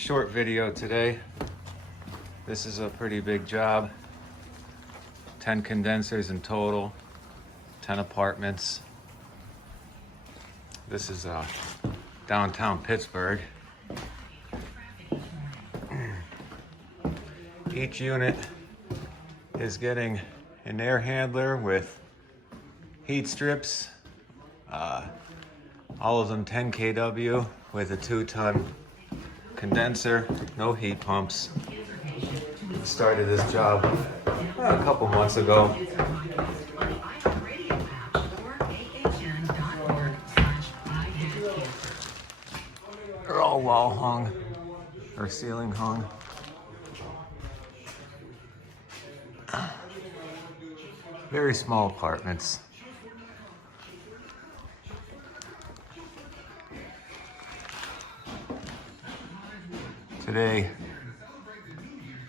Short video today. This is a pretty big job. 10 condensers in total, 10 apartments. This is downtown Pittsburgh. Each unit is getting an air handler with heat strips, all of them 10 kW with a 2-ton condenser, no heat pumps. Started this job a couple months ago. They're all wall hung or ceiling hung. Very small apartments. Today,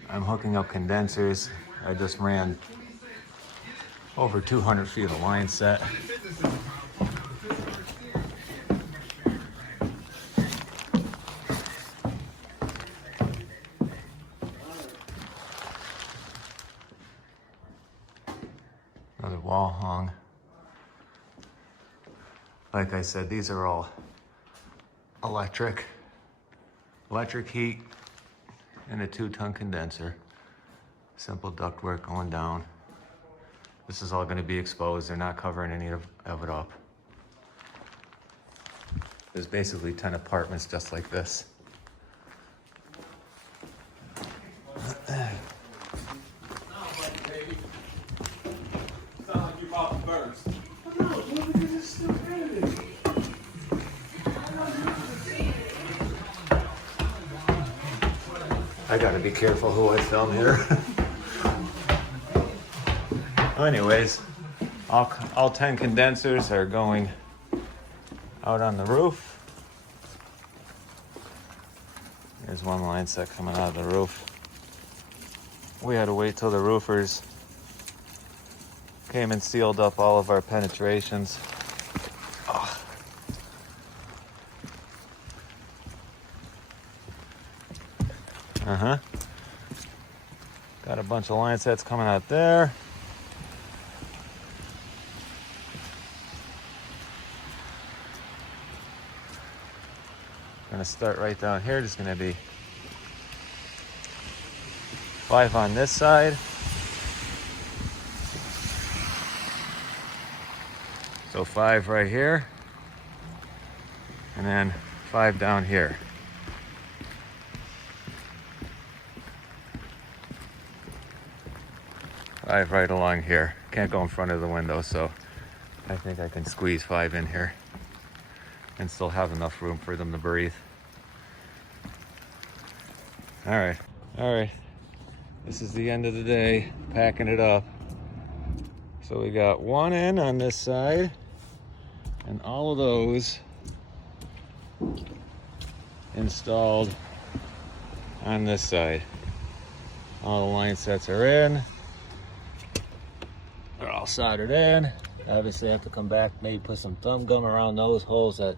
I'm hooking up condensers. I just ran over 200 feet of line set. Another wall hung. Like I said, these are all electric heat and a 2-ton condenser. Simple ductwork going down. This is all going to be exposed. They're not covering any of it up. There's basically 10 apartments just like this. I gotta be careful who I film here. Anyways, all 10 condensers are going out on the roof. There's one line set coming out of the roof. We had to wait till the roofers came and sealed up all of our penetrations. Oh. Got a bunch of line sets coming out there. Gonna start right down here. There's gonna be 5 on this side. So 5 right here. And then 5 down here. Right along here. Can't go in front of the window, so I think I can squeeze 5 in here and still have enough room for them to breathe. All right. This is the end of the day, packing it up. So we got 1 in on this side, and all of those installed on this side. All the line sets are in. They're all soldered in. Obviously I have to come back, maybe put some thumb gum around those holes that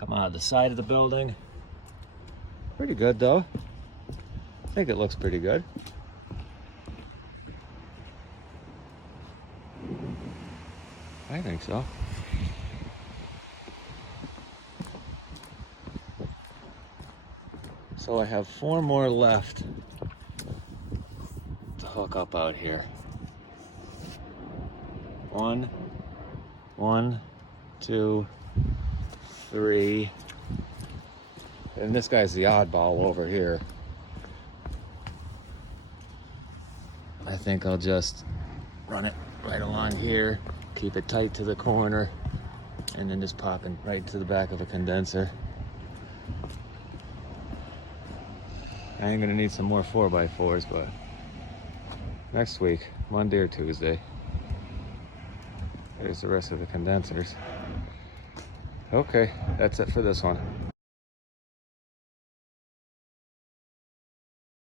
come out of the side of the building. Pretty good though. I think it looks pretty good. I think so. So I have 4 more left to hook up out here. 1, 2, 3. And this guy's the oddball over here. I think I'll just run it right along here, keep it tight to the corner, and then just pop it right to the back of a condenser. I am gonna need some more 4x4s, but next week, Monday or Tuesday. There's the rest of the condensers. Okay, that's it for this one.